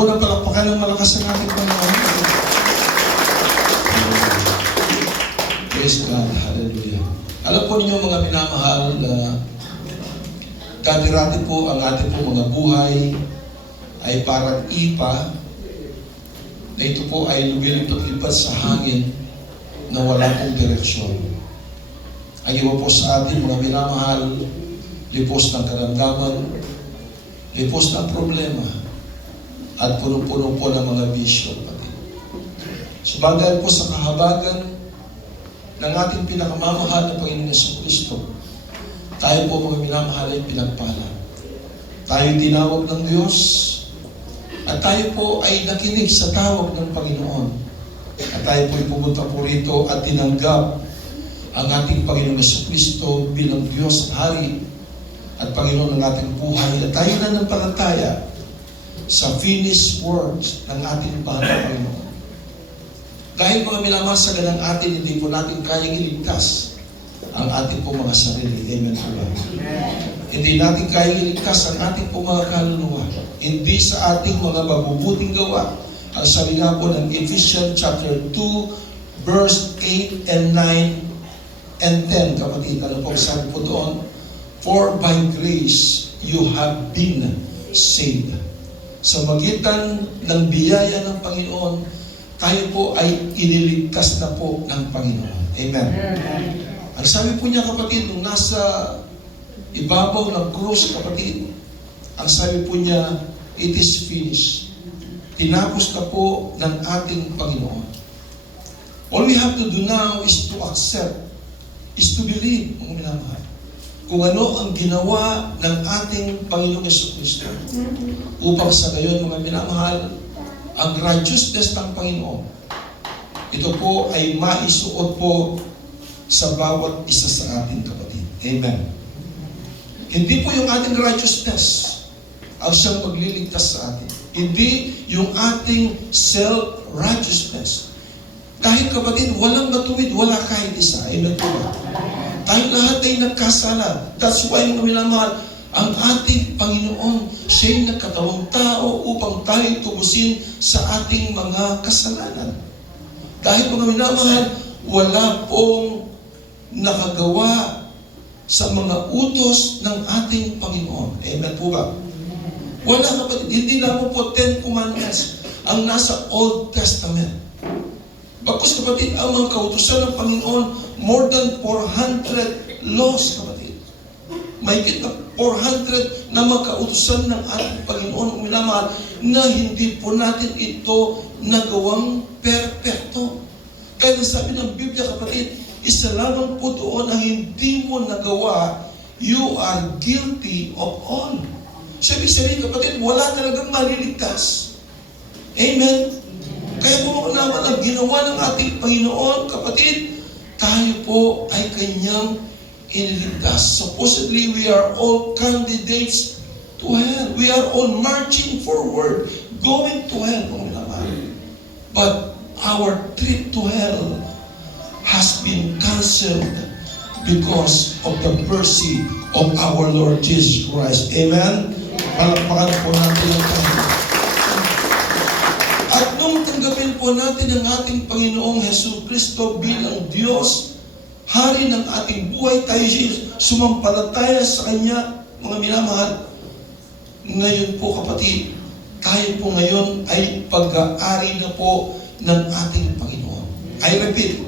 muna palakpakan ng malakas ang ating Panginoon. Praise God. Hallelujah. Alam po ninyo mga minamahal na dati-rati po ang ating po mga buhay ay parang ipa na ito po ay lumilipat-lipat sa hangin na wala pong direksyon. Ang iba po sa atin mga minamahal, lipos ng karamdaman, lipos ng problema, at puno-puno po ng mga bisyo. Sabagay po sa kahabagan ng ating pinakamamahal na Panginoon Jesucristo, tayo po mga minamahal ay pinagpala. Tayo tinawag ng Diyos, at tayo po ay nakinig sa tawag ng Panginoon. At tayo po ay pumunta po rito at tinanggap ang ating Panginoon Jesucristo bilang Diyos at Hari at Panginoon ng ating buhay. At tayo na nampalataya sa finished works ng ating mahal na Panginoon. Dahil mga minamahal sa ganang atin, hindi po natin kayang iligtas ang ating po mga sarili. Amen po ba? Hindi natin kayang iligtas ang ating po mga kaluluwa. Hindi sa ating mga mabubuting gawa. Ang sabi nga po ng Ephesians chapter 2, verse 8 and 9 and 10, kapatid. Ano po sabi po doon? For by grace you have been saved. Sa magitan ng biyaya ng Panginoon, tayo po ay iniligtas na po ng Panginoon. Amen. Ang sabi po niya kapatid, nung nasa ibabaw ng krus kapatid, ang sabi po niya, it is finished. Tinapos na po ng ating Panginoon. All we have to do now is to accept, is to believe, mga minamahal, kung ano ang ginawa ng ating Panginoong Jesucristo. Upang sa gayon, mga minamahal, ang righteousness ng Panginoon, ito po ay maisuot po sa bawat isa sa ating kapatid. Amen. Hindi po yung ating righteousness ang siyang magliligtas sa atin. Hindi yung ating self-righteousness. Kahit kapatid, walang matuwid, wala kahit isa. Amen po ba? Tayo lahat ay nagkasala. That's why, mga minamahal, ang ating Panginoon, siya'y nagkatawang tao upang tayo tubusin sa ating mga kasalanan. Dahil mga minamahal, wala pong nakagawa sa mga utos ng ating Panginoon. Amen po ba? Wala kapatid, hindi lamang po 10 commandments ang nasa Old Testament. Bagkus kapatid, ang mga kautusan ng Panginoon, more than 400 laws kapatid. Mahigit na 400 na mga kautusan ng ating Panginoon, minamahal, na hindi po natin ito nagawang perpekto. Kaya sabi ng Biblia kapatid, isa lamang po doon ang hindi mo nagawa, you are guilty of all. So ibig sabihin kapatid, wala talagang maliligtas. Amen? Kaya po naman ang ginawa ng ating Panginoon, kapatid, tayo po ay kanyang iniligtas. Supposedly, we are all candidates to hell. We are all marching forward, going to hell. But our trip to hell has been canceled because of the mercy of our Lord Jesus Christ. Amen? Palakpakan po natin ang Panginoon. At nung tanggapin po natin ang ating Panginoong Jesucristo bilang Diyos, Hari ng ating buhay, tayo sumampalataya sa Kanya, mga minamahal. Ngayon po kapatid, tayo po ngayon ay pag-aari na po ng ating Panginoon. I repeat,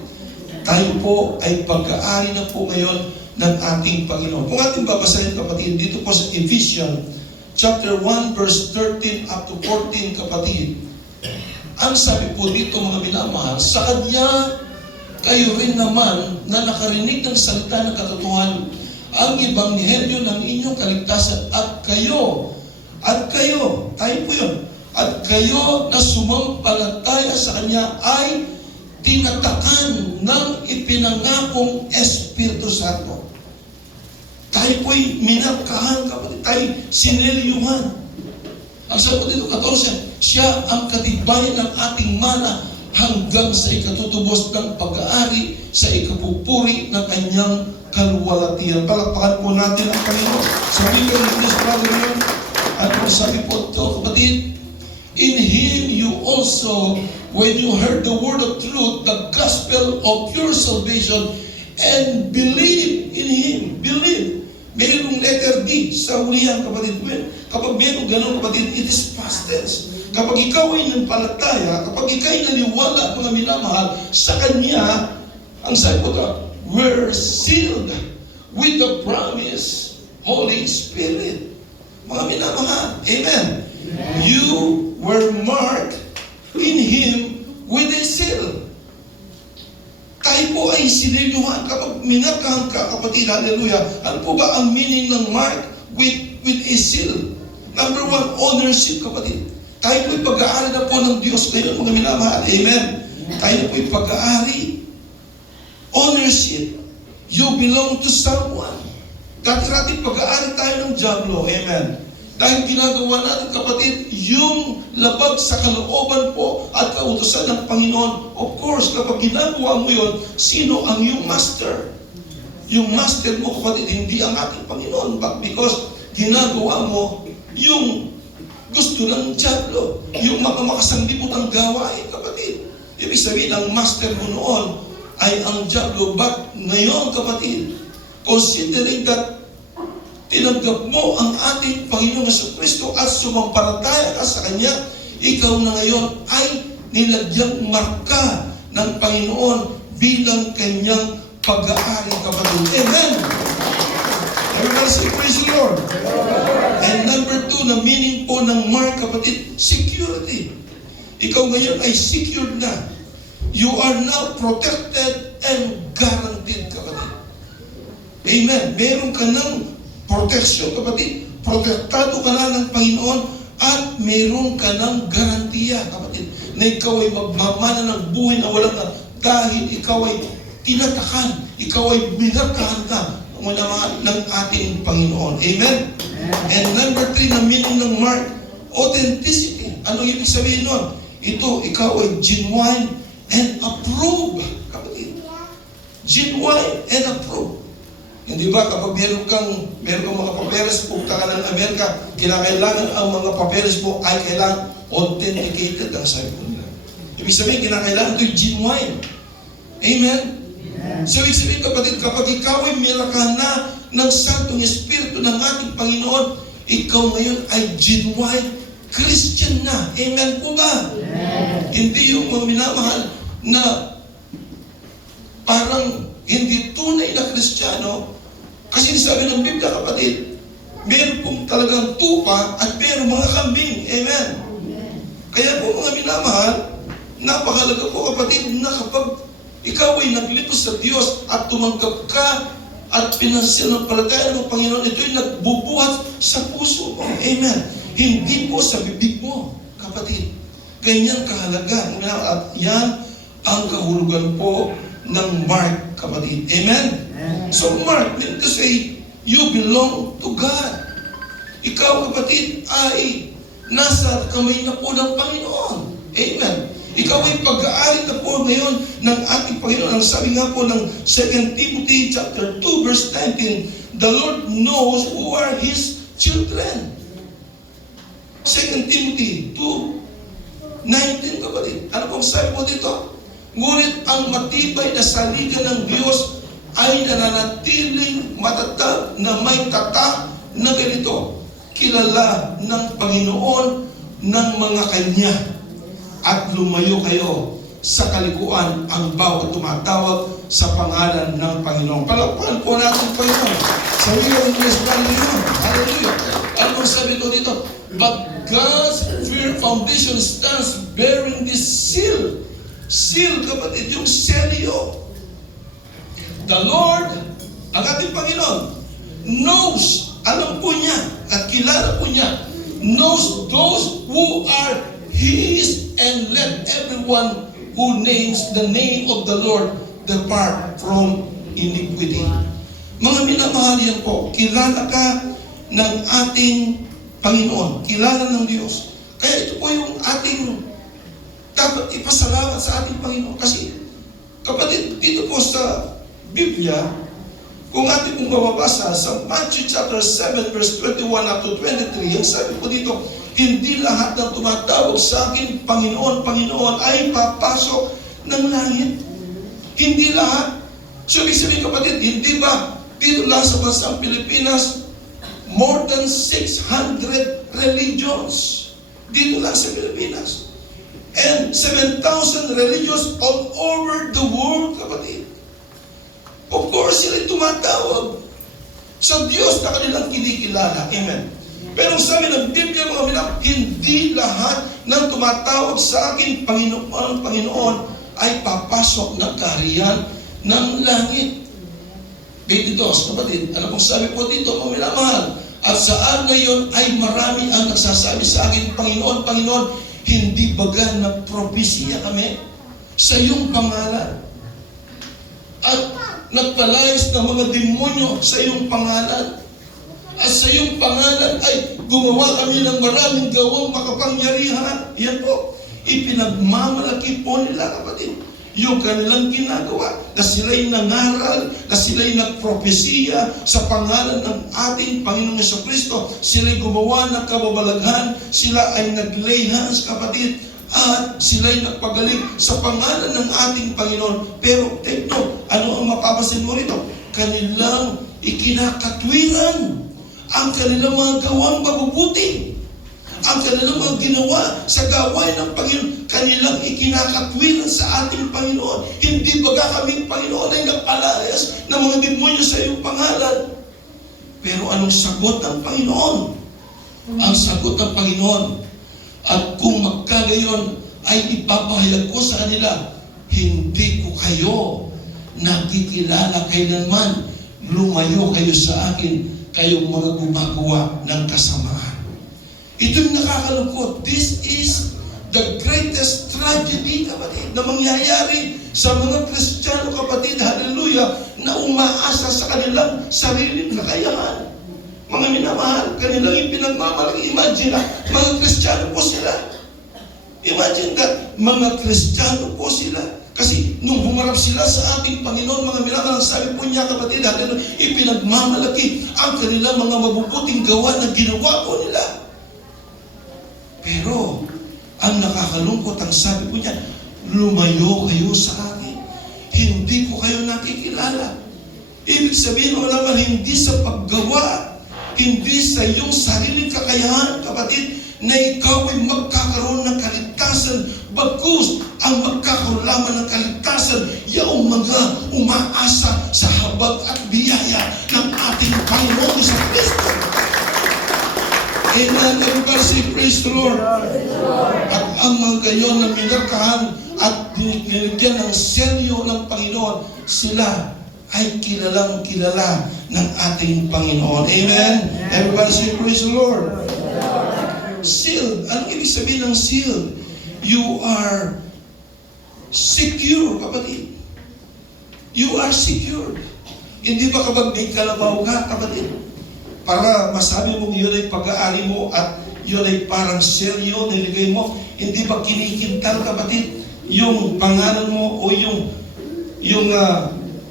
tayo po ay pag-aari na po ngayon ng ating Panginoon. Kung ating babasahin kapatid, dito po sa Ephesians chapter 1 verse 13 up to 14 kapatid, ang sabi po dito mga minamahal, sa Kanya kayo rin naman na nakarinig ng salita ng katotohanan, ang ebanghelyo ng inyong kaligtasan, at kayo, tayo po yun, at kayo na sumampalataya sa Kanya ay tinatakan ng ipinangakong Espiritu Santo. Tayo po'y minakahan kapatid, tayo siniliyuhan. Ang sabi po dito 14, siya ang katibayan ng ating mana hanggang sa ikatutubos ng pag-aari sa ikapupuri ng kanyang kaluwalhatian. Palakpakan po natin ang Panginoon. Sabi ko ng English brother yun, at sabi po ito kapatid, in also, when you heard the word of truth, the gospel of your salvation, and believe in Him. Believe. Mayroong letter D sa ulihan, kapatid. Kapag mayroong ganun, kapatid, it is past tense. Kapag ikaw ay nampalataya, kapag ikaw ay naniwala, mga minamahal, sa Kanya, ang sabi ko ito, we're sealed with the promise, Holy Spirit. Mga minamahal, amen. You were marked in Him with a seal. Tayo po ay siniluhan kapag minarkahan ka, kapatid, hallelujah. Ano po ba ang meaning ng mark with a seal? Number one, ownership, kapatid. Tayo po ay pag-aari na po ng Diyos ngayon, mga minamahal. Amen. Tayo po ay pag-aari. Ownership. You belong to someone. Dati-dati pag-aari tayo ng Diablo. Amen. Dahil ginagawa natin, kapatid, yung labag sa kalooban po at kautusan ng Panginoon. Of course, kapag ginagawa mo yun, sino ang iyong master? Yung master mo, kapatid, hindi ang ating Panginoon. But because ginagawa mo yung gusto ng Diablo, yung mga makasanglibutang gawain, kapatid. Ibig sabihin, ang master mo noon ay ang Diablo. But ngayon, kapatid, considering that tinanggap mo ang ating Panginoong Jesucristo at sumampalataya ka sa Kanya, ikaw na ngayon ay nilagyang marka ng Panginoon bilang Kanyang pag-aari, kapatid. Amen! Everybody say, praise the Lord! And number two, na meaning po ng mark, kapatid, security. Ikaw ngayon ay secured na. You are now protected and guaranteed, kapatid. Amen! Meron ka ng protection, kapatid. Protektado ka na ng Panginoon at mayroon ka ng garantiya, kapatid, na ikaw ay magmamana ng buhay na walang dahil ikaw ay tinatakan, ikaw ay minarkahan ka ng ating Panginoon. Amen? And number three, na meaning ng mark, authenticity. Ano ibig sabihin nun? Ito, ikaw ay genuine and approved, kapatid. Genuine and approved. Hindi ba kapag meron kang mga papeles, punta ka ng Amerika, kinakailangan ang mga papeles mo ay kailangan authenticated, ang sabi ko nila. Ibig sabihin, kinakailangan ito'y genuine. Amen? So, ibig sabihin, kapatid, kapag ikaw ay mirakahan na ng Santong Espiritu ng ating Panginoon, ikaw ngayon ay genuine Christian na. Amen po ba? Amen. Hindi yung mga minamahal na parang hindi tunay na Kristiyano. Kasi sabi ng Biblia, kapatid, meron pong talagang tupa at meron mga kambing. Amen. Kaya po mga minamahal, napakalaga po, kapatid, na kapag ikaw ay naglipos sa Diyos at tumanggap ka at pinansin ng palataya ng Panginoon, ito'y nagbubuhat sa puso mo. Amen. Hindi po sa bibig mo, kapatid. Ganyan kahalaga. At yan ang kahulugan po ng mark, kapatid. Amen? So mark means to say, you belong to God. Ikaw, kapatid, ay nasa kamay na po ng Panginoon. Amen? Ikaw ay pag-aari na po ngayon ng ating Panginoon. Ang sabi nga po ng 2 Timothy chapter 2 verse 19, the Lord knows who are His children. 2 Timothy 2:19, kapatid. Ano pong sabi mo dito? Ngunit ang matibay na saligan ng Diyos ay nananatiling matatag na may tatak na ganito. Kilala ng Panginoon ng mga Kanya at lumayo kayo sa kalikuan ang bawat tumatawag sa pangalan ng Panginoon. Palakpakan po natin Panginoon. Sa wiyong English, hallelujah. Ano pong sabi ko dito? But God's firm foundation stands bearing this seal. Seal, kapatid, yung selyo. The Lord, ang ating Panginoon, knows, alam po niya, at kilala po niya, knows those who are His, and let everyone who names the name of the Lord depart from iniquity. Mga minamahal yan po, kilala ka ng ating Panginoon, kilala ng Diyos. Kaya ito po yung ating dapat ipasalamat sa ating Panginoon. Kasi, kapatid, dito po sa Biblia, kung ating pong mababasa sa Matthew chapter 7 verse 21 up to 23, ang sabi po dito, hindi lahat ng tumatawag sa akin, Panginoon, Panginoon, ay papasok ng langit. Hindi lahat. So, ibig sabihin kapatid, hindi ba dito lang sa bansang Pilipinas, more than 600 religions. Dito lang sa Pilipinas. And 7,000 religions all over the world, kapatid. Of course, sila tumatawag sa Diyos na kanilang kinikilala. Amen. Pero sabi ng Biblia, mga minap, hindi lahat ng tumatawag sa akin, Panginoon, Panginoon, ay papasok ng kaharian ng langit. 22, kapatid, ano pong sabi po dito, mga minamahal? At saan ngayon ay marami ang nagsasabi sa akin, Panginoon, Panginoon, hindi baga na propesya kami sa iyong pangalan? At nagpalayas ng mga demonyo sa iyong pangalan? At sa iyong pangalan ay gumawa kami ng maraming gawang makapangyarihan? Yan po, ipinagmamalaki po nila, kapatid, yung kanilang ginagawa, na sila'y nangaral, na sila'y nagpropesiya sa pangalan ng ating Panginoong Jesucristo. Sila'y gumawa ng kababalaghan, sila ay nag-lay hands, kapatid, at sila'y nagpagaling sa pangalan ng ating Panginoon. Pero take note, ano ang mapapasin mo rito? Kanilang ikinakatwiran ang kanilang mga gawang mabubuti. Ang kanilang mga ginawa sa gawain ng Panginoon, kanilang ikinakatwiran sa ating Panginoon. Hindi baga kaming Panginoon ay nagpalayas ng mga demonyo sa iyong pangalan. Pero anong sagot ng Panginoon? Ang sagot ng Panginoon, at kung magkagayon ay ipapahayag ko sa kanila, hindi ko kayo nakikilala kailanman. Lumayo kayo sa akin, kayong mga gumagawa ng kasamaan. Ito yung nakakalungkot. This is the greatest tragedy, kapatid, na mangyayari sa mga Kristiyano, kapatid, hallelujah, na umaasa sa kanilang sariling kakayahan. Mga minamahal, kanilang ipinagmamalaki. Imagine, mga Kristiyano po sila. Imagine that, mga Kristiyano po sila. Kasi nung humarap sila sa ating Panginoon, mga minamahal, sabi po niya, kapatid, hallelujah, ipinagmamalaki ang kanilang mga mabubuting gawa na ginawa po nila. Pero, ang nakakalungkot, ang sabi po niya, lumayo kayo sa akin. Hindi ko kayo nakikilala. Ibig sabihin mo naman, hindi sa paggawa, hindi sa iyong sariling kakayahan, kapatid, na ikaw ay magkakaroon ng kaligtasan. Bagkus, ang magkakaroon lamang ng kaligtasan, yung mga umaasa sa habag at biyaya ng ating Panginoon sa Kristo. Amen. Everybody, praise the Lord. At ang mga gayon na minarkahan at dinigyan ng selyo ng Panginoon, sila ay kilalang kilala ng ating Panginoon. Amen. Everybody say, praise the Lord. Sealed. Anong ibig sabihin ng sealed? You are secure, kapatid. You are secured. Hindi ba kapag may kalabaw ka, kapatid? Para masabi mong yun ay pag-aari mo at yun ay parang selyo na iligay mo, hindi ba kinikintal, kapatid, yung pangalan mo o yung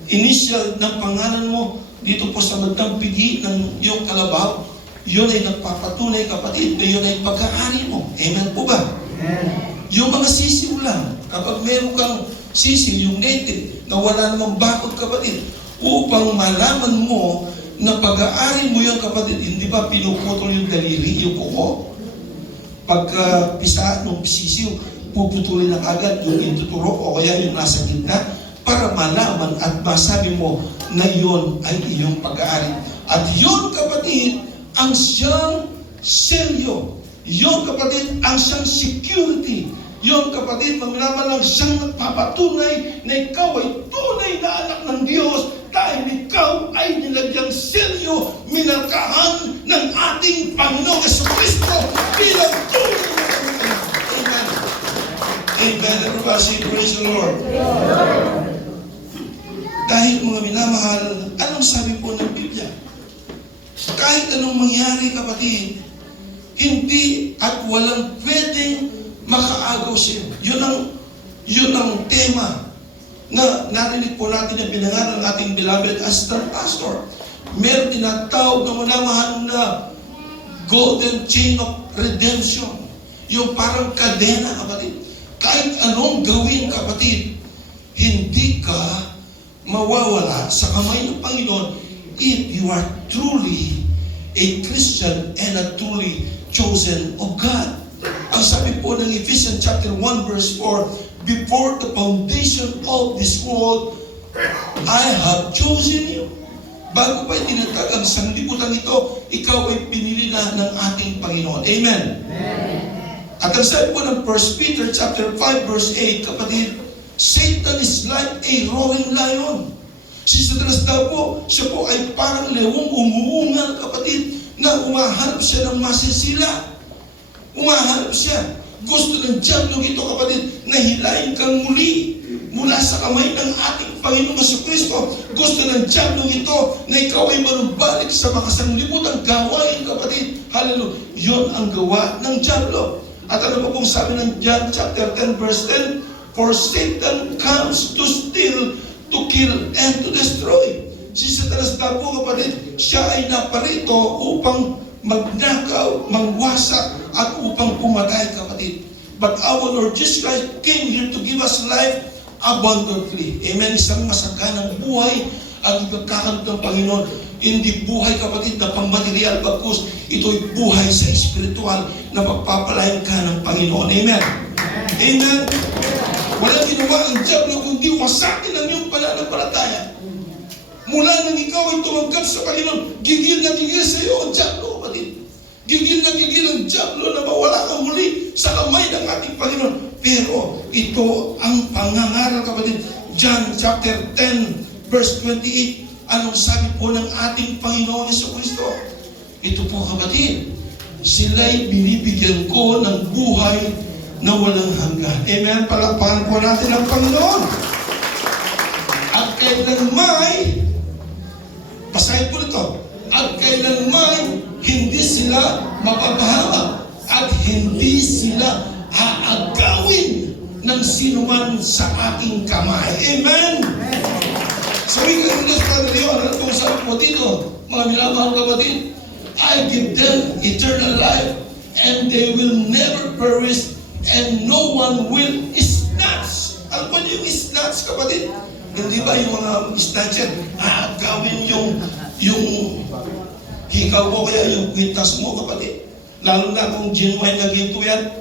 initial ng pangalan mo dito po sa magdang pigi ng iyong kalabaw? Yun ay nagpapatunay, kapatid, na yun ay pag-aari mo. Amen po ba? Amen. Yung mga sisiw lang, kapag meron kang sisiw, yung native, na wala namang bakod, kapatid, upang malaman mo na pag-aari mo yan, kapatid, hindi ba pinuputol yung daliri, yung kuko? Pagka pisaan ng sisiw, puputulin na agad yung intuturo o kaya yung nasa gitna para malaman at masabi mo na yun ay iyong pag-aari. At yun, kapatid, ang siyang selyo. Yun, kapatid, ang siyang security. Yun, kapatid, mamalaman lang siyang nagpapatunay na ikaw ay tunay na anak ng Diyos dahil ikaw ay nilagyang selyo, minarkahan ng ating Panginoong Jesucristo bilang tunay na Panginoon. Amen. Amen. Everybody, praise the Lord. Dahil mga minamahal, anong sabi po ng Biblia? Kahit anong mangyari, kapatid, hindi at walang pwedeng makaagaw siya. Yun ang tema na narinig po natin na pinangaral ng ating beloved Aston Pastor. Meron tinatawag na manamahan na golden chain of redemption. Yung parang kadena, kapatid. Kahit anong gawin, kapatid, hindi ka mawawala sa kamay ng Panginoon if you are truly a Christian and a truly chosen of God. Ang sabi po ng Ephesians chapter 1 verse 4, before the foundation of this world, I have chosen you. Bago pa itinatag ang sanglibutan ito, ikaw ay pinili na ng ating Panginoon. Amen. Amen. At ang sabi po ng 1 Peter chapter 5 verse 8, kapatid, Satan is like a roaring lion. Si Satanas daw po, siya po ay parang lewong umuungal, kapatid, na umahanap siya ng masisila. Umahanap siya. Gusto ng diablo ito, kapatid, na hilahin kang muli mula sa kamay ng ating Panginoong Jesucristo. Gusto ng diablo ito na ikaw ay manumbalik sa makasanglibutang gawain, kapatid. Hallelujah. Yun ang gawa ng diablo. At ano po kung sabi ng John chapter 10 verse 10, for Satan comes to steal, to kill, and to destroy. Si Satanas daw po, kapatid, siya ay naparito upang magnakaw, mangwasak, at upang pumatay, kapatid. But our Lord Jesus Christ came here to give us life abundantly. Amen. Isang masaganang buhay ang ipagkakalog ng Panginoon. Hindi buhay, kapatid, na pangmaterial, bagkus ito'y buhay sa espiritual na pagpapalain ka ng Panginoon. Amen. Amen. Walang ginawa ang diablo kundi wasakin ang iyong pananampalataya. Mula nang ikaw ay tumanggap sa Panginoon, gigil na gigil sa iyo ang diablo, kapatid. Gigil na gigil ang diablo na mawala kang muli sa kamay ng ating Panginoon. Pero ito ang pangangaral, kapatid. John chapter 10 verse 28. Anong sabi po ng ating Panginoon Jesucristo? Ito po, kapatid, sila'y binibigyan ko ng buhay na walang hanggan. Amen? Palakpakan po natin ang Panginoon. At kailanmay, basahin po ito, at kailanmay hindi sila mapapahamak at hindi sila aagawin ng sinuman sa aking kamay. Amen? Sabi ko, Diyos Padre Leon, ano itong sabi po dito, mga minamahal kapatid, I give them eternal life and they will never perish and no one will snatch. Alam po niyo yung snatch, kapatid? Hindi ba yung mga snatcher, gawin yung hikaw mo, kaya yung kwintas mo, kapatid? Lalo na kung genuine na ginto yan,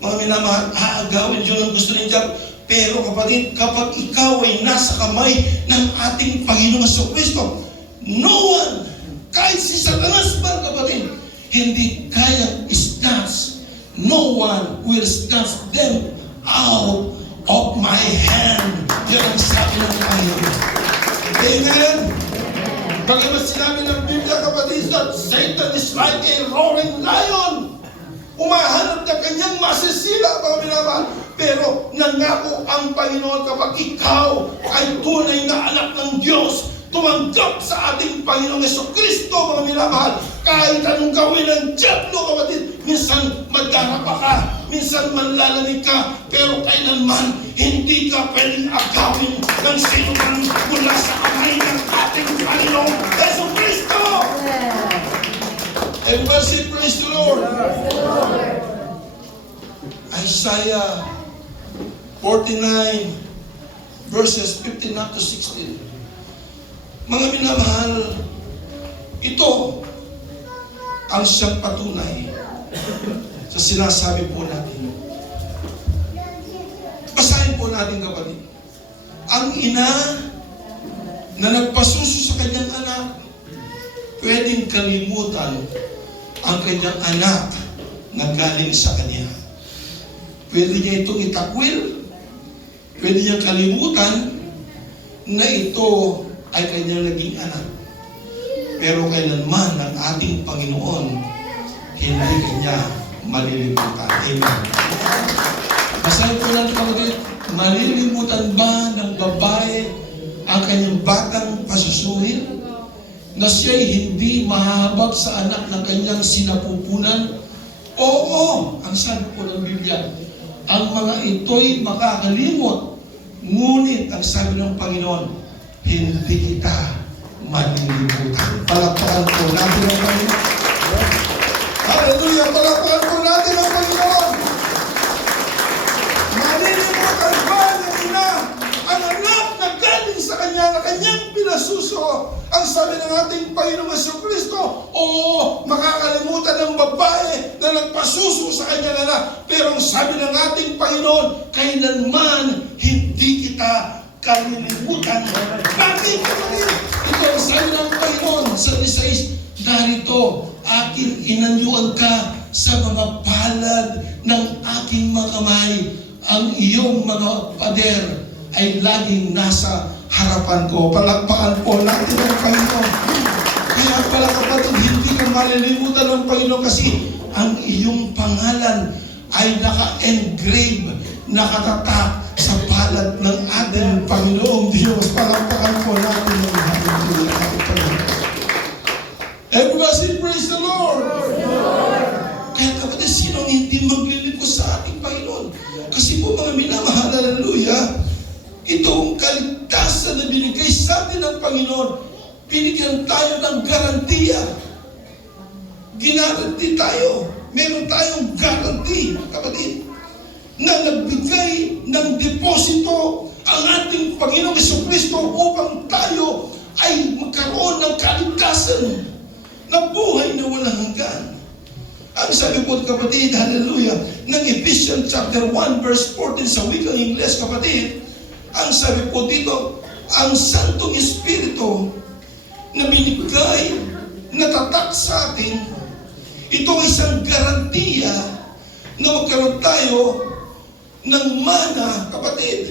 mga minamahal, gawin yun ang gusto ng Diyan. Pero, kapatid, kapag ikaw ay nasa kamay ng ating Panginoong Jesucristo, no one, kahit si Satanas man, kapatid, hindi kaya snatch. No one will snatch them out of my hand. Yan ang sabi ng Panginoon. Amen? Bagamat sinabi ng Biblia, kapatid, that Satan is like a roaring lion. Umahanap na kanyang masisila, mga minamahal. Pero nangako ang Panginoon kapag ikaw ay tunay na anak ng Diyos, tumanggap sa ating Panginoong Jesucristo, mga minamahal, kahit anong gawin ng diablo, kapatid, minsan madarapa ka, minsan manlalamig ka, pero kailanman hindi ka pwedeng agawin ng sinuman mula sa kamay ng ating Panginoong Jesucristo. Everybody say, praise the Lord. Isaiah 49 verses 15 up to 16. Mga minamahal, ito ang siyang patunay sa sinasabi po natin. Basahin po natin, kapatid. Ang ina na nagpasuso sa kanyang anak, pwedeng kalimutan ang kanyang anak na galing sa kanya. Pwede niya itong itakwil. Pwede niya kalimutan na ito ay kanyang naging anak. Pero kailanman ang ating Panginoon hindi kanya malilimutan. Amen. Basahin po natin, kapatid, malilimutan ba ng babae ang kanyang batang pasusuhin na siya'y hindi mahabag sa anak ng kanyang sinapupunan? Oo, ang sabi po ng Biblia, ang mga ito'y makakalimot. Ngunit, ang sabi ng Panginoon, hindi kita malilimutan. Palakpakan po natin ang Panginoon. Hallelujah! Palakpakan po nga na kanyang pinasuso. Ang sabi ng ating Panginoong Jesucristo, oo, makakalimutan ng babae na nagpasuso sa kanyang anak. Pero ang sabi ng ating Panginoon, kailanman hindi kita kalilimutan. Bakit? Ito ang sabi ng Panginoon sa 16, narito, aking inanyuan ka sa mga palad ng aking mga kamay. Ang iyong mga pader ay laging nasa harapan ko. Palakpakan po natin ang Panginoon. Kaya pala kapatid, hindi ka malilimutan ng Panginoon kasi ang iyong pangalan ay naka-engrave, nakatatak sa palad ng ating Panginoong Diyos. Palakpakan po natin ang hallelujah. Everybody praise the Lord! Kaya kapatid, sinong hindi maglilingkod sa ating Panginoon? Kasi po mga minamahal, hallelujah, itong kaligtasan na binigay sa atin ng Panginoon, binigyan tayo ng garantiya. Ginaranti tayo. Meron tayong garanti, kapatid, na nagbigay ng deposito ang ating Panginoong Jesucristo upang tayo ay magkaroon ng kaligtasan na buhay na walang hanggan. Ang sabi po, kapatid, hallelujah, ng Ephesians chapter 1 verse 14 sa wikang Ingles, kapatid, ang sabi po dito, ang Santong Espiritu na binigay, natatak sa atin, ito ay isang garantiya na magkaroon tayo ng mana, kapatid.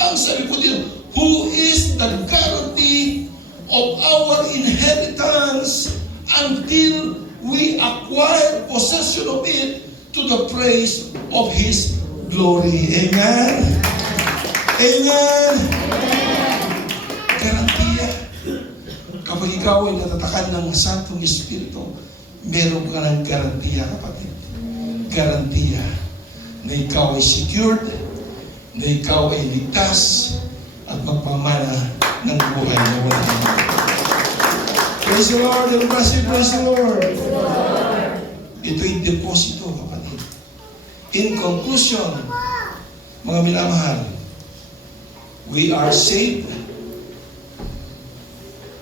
Ang sabi po dito, who is the guarantee of our inheritance until we acquire possession of it to the praise of His glory. Amen? Amen? Garantiya. Kapag ikaw ay natatakan ng Santong Espiritu, meron ka ng garantiya, kapatid. Garantiya na ikaw ay secured, na ikaw ay ligtas, at magpamana ng buhay na walang hanggan. Praise the Lord, and praise the Lord. Ito'y deposito, kapatid. In conclusion, mga minamahal, we are saved,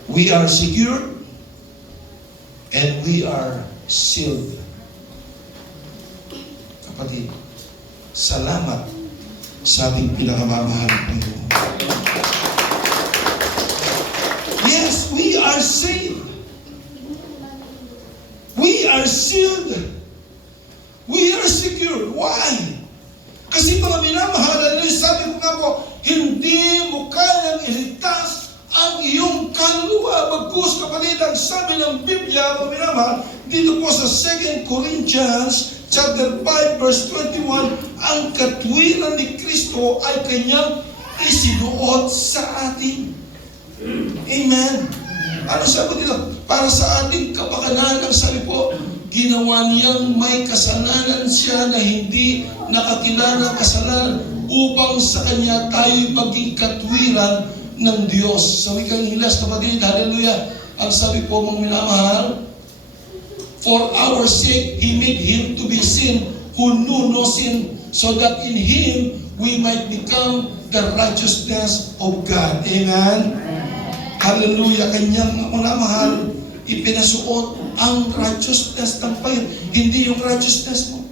we are secured, and we are sealed. Kapatid, salamat sa ating pinakamamahal ng Panginoon. Yes, we are saved. We are sealed. We are secure. Why? Kasi mga minamahal, sabi ko nga po, hindi mo kayang iligtas ang iyong kaluluwa. Bagkus, kapatid, ang sabi ng Biblia, mga minamahal, dito po sa 2 Corinthians chapter 5 verse 21, ang katwiran ni Kristo ay kanyang isinuot sa atin. Amen. Ano sabi dito? Para sa ating kapakanan, ang sabi po, ginawa niyang may kasalanan siya na hindi nakakilala kasalanan upang sa kanya tayo'y maging katwiran ng Diyos. Sa wikang Ingles, kapatid, hallelujah. Ang sabi po, mga minamahal, for our sake, He made Him to be sin who knew no sin, so that in Him we might become the righteousness of God. Amen? Hallelujah. Kanyang minamahal, ipinasuot ang righteousness ng Panginoon. Hindi yung righteousness mo,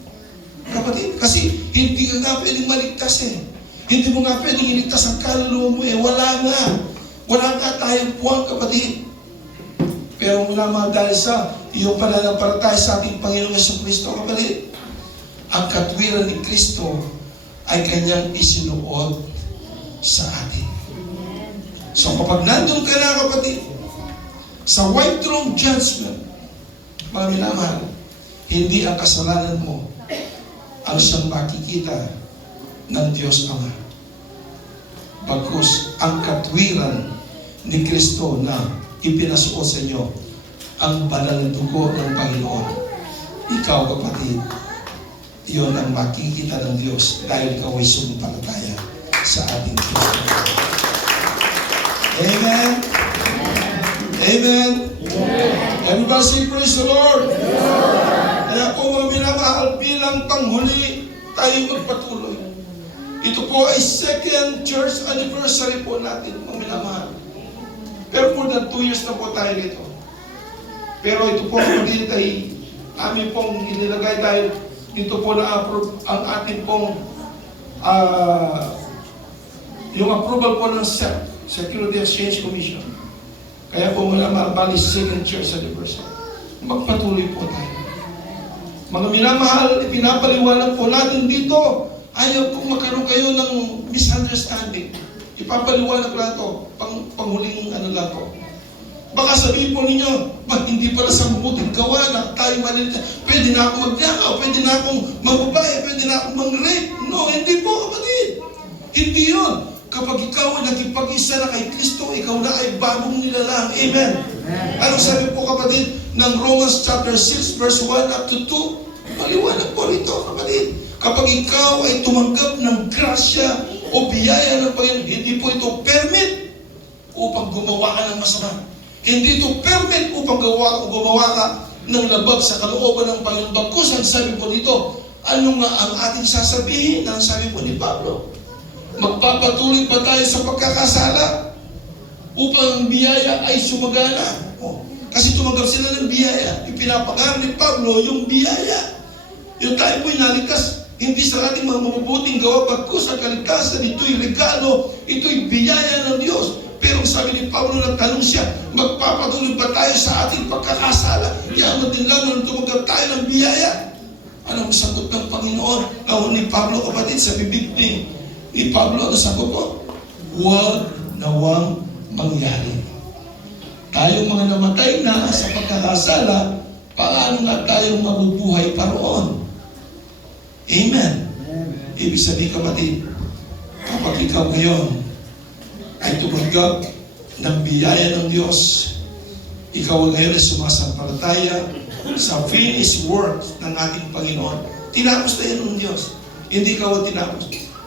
kapatid. Kasi hindi ka nga pwedeng maligtas eh. Hindi mo nga pwedeng iligtas ang kaluluwa mo eh. Wala nga. Wala nga tayong puwang, kapatid. Pero mula mga dahil sa iyong pananampalataya sa ating Panginoong Jesucristo, kapatid, ang katwiran ni Kristo ay kanyang isinuot sa atin. So kapag nandun ka na, kapatid, sa white throne judgment, mga minamahal, hindi ang kasalanan mo ang siyang makikita ng Diyos Ama. Bagkus ang katwiran ni Kristo na ipinasuot sa inyo, ang banal na dugo ng Panginoon. Ikaw, kapatid, iyon ang makikita ng Diyos dahil ikaw ay sumampalataya sa ating Diyos. Amen? Amen? Everybody say praise the Lord. Kaya po mga minamahal, bilang panghuli, tayo magpatuloy. Ito po ay second church anniversary po natin, mga minamahal. Pero more than 2 years na po tayo dito. Pero ito po kapatid ay amin pong inilagay tayo dito po na approve ang ating pong yung approval po ng SEC, Security Exchange Commission. Kaya po mula mabali second church anniversary. Magpatuloy po tayo. Mga minamahal, ipinapaliwanag po natin dito. Ayaw kung magkaroon kayo ng misunderstanding. Ipapaliwanag lang ito. Panghuling ano lang po. Baka sabihin po ninyo, hindi pala sa mabuting gawa na tayo malilita. Pwede na akong magnakaw, pwede na akong magbabae, pwede na akong mang-rape. No, hindi po kapatid. Hindi yun. Kapag ikaw ay nagkipag-isa na kay Kristo, ikaw na ay bagong nilalang. Amen. Anong sabi po kapatid ng Romans chapter 6 verse 1 up to 2? Maliwanag po rito kapatid. Kapag ikaw ay tumanggap ng grasya o biyaya ng Panginoon, hindi po ito permit upang gumawa ka ng masama. Hindi ito permit upang gumawa ka ng labag sa kalooban ng Panginoon. Bagkus, ang sabi po dito, ano nga ang ating sasabihin? Ang sabi po ni Pablo, magpapatuloy pa tayo sa pagkakasala upang ang biyaya ay sumagana. Kasi tumanggap sila ng biyaya. Ipinapangaral ni Pablo yung biyaya. Yung tayo po'y naligtas, hindi sa ating mga mabubuting gawa, bagkus ang kaligtasan, ito'y regalo, ito'y biyaya ng Diyos. Pero sabi ni Pablo, nagtanong siya, magpapatuloy ba tayo sa ating pagkakasala? Yaman din lamang tumanggap tayo ng biyaya. Anong sagot ng Panginoon? Ni Pablo kapatid sa bibig ni Pablo, ano sagot po? Huwag nawang mangyari. Tayong mga namatay na sa pagkakasala, paano nga tayong mabubuhay pa roon? Amen. Ibig sabihin kapatid, kapag ikaw ngayon ay tumanggap ng biyaya ng Diyos, ikaw ngayon ay sumasampalataya sa finished work ng ating Panginoon. Tinapos na yan ng Diyos. Hindi ka tinapos.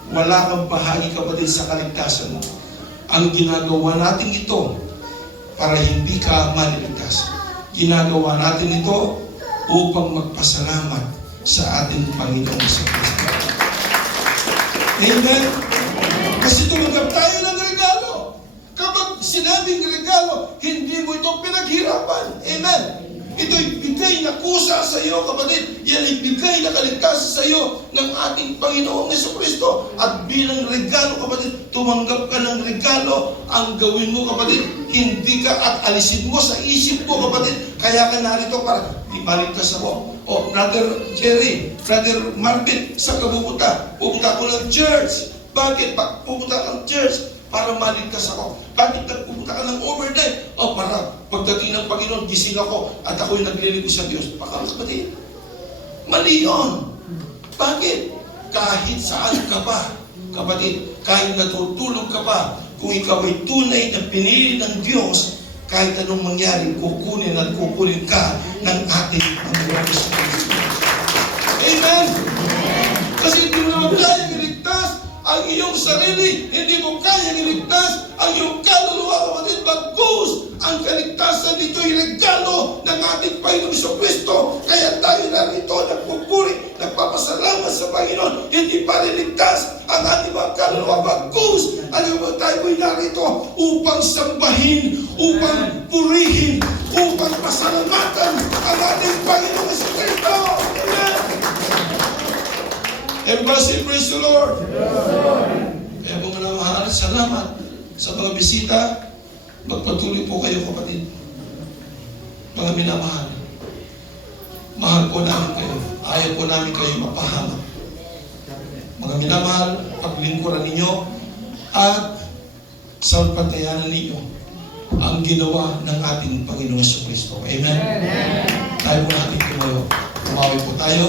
Wala kang bahagi kapatid sa kaligtasan mo. Ang ginagawa natin ito para hindi ka maliligtas. Ginagawa natin ito upang magpasalamat sa ating Panginoon sa Kristo. Amen? Kasi tumanggap tayo ng regalo. Kapag sinabing regalo, hindi mo ito pinaghirapan. Amen? Ito'y bigay na kusa sa iyo, kapatid. Yan ay bigay na kaligtasan sa iyo ng ating Panginoong Jesucristo. At bilang regalo, kapatid, tumanggap ka ng regalo. Ang gawin mo, kapatid, hindi ka at alisin mo sa isip mo, kapatid. Kaya ka narito para imaligtas ako. O, Brother Jerry, Brother Marvin, saan ka pupunta? Pupunta ako ng church. Bakit? Pupunta ka ng church para maligtas ako. Bakit nagpupunta ka ng overnight? O, para pagdating ng Panginoon, gising ako at ako'y nagliligo sa Diyos. Baka kapatid, mali yun. Bakit? Kahit saan ka pa, kapatid, kahit natutulog ka pa, kung ikaw ay tunay na pinili ng Diyos, kahit anong mangyari, kukunin at kukunin ka ng ating Panginoon sa Kristo. Amen? Kasi hindi mo naman kaya iligtas ang iyong sarili, hindi mo kaya iligtas ang iyong kaluluwa, kapatid. Bagkus, ang kaligtasan nito'y regalo ng ating Panginoon sa Kristo. Kaya tayo narito nagpupuri, nagpapasalamat sa Panginoon. Hindi pa liligtas ang ating mga kaluluwa. Bagkus, tayo'y narito upang sambahin, upang purihin, upang pasalamatan ang ating Panginoon sa Kristo. Amen! Everybody say, praise the Lord. Kaya po mga mahal, salamat sa mga bisita. Magpatuloy po kayo, kapatid. Mga minamahal, mahal po namin kayo. Ayaw po namin kayo mapahamak. Mga minamahal, paglingkuran ninyo at sa pagtayanan ninyo ang ginawa ng ating Panginoon sa Kristo. Amen? Tayo po natin tumayo. Tumawi po tayo.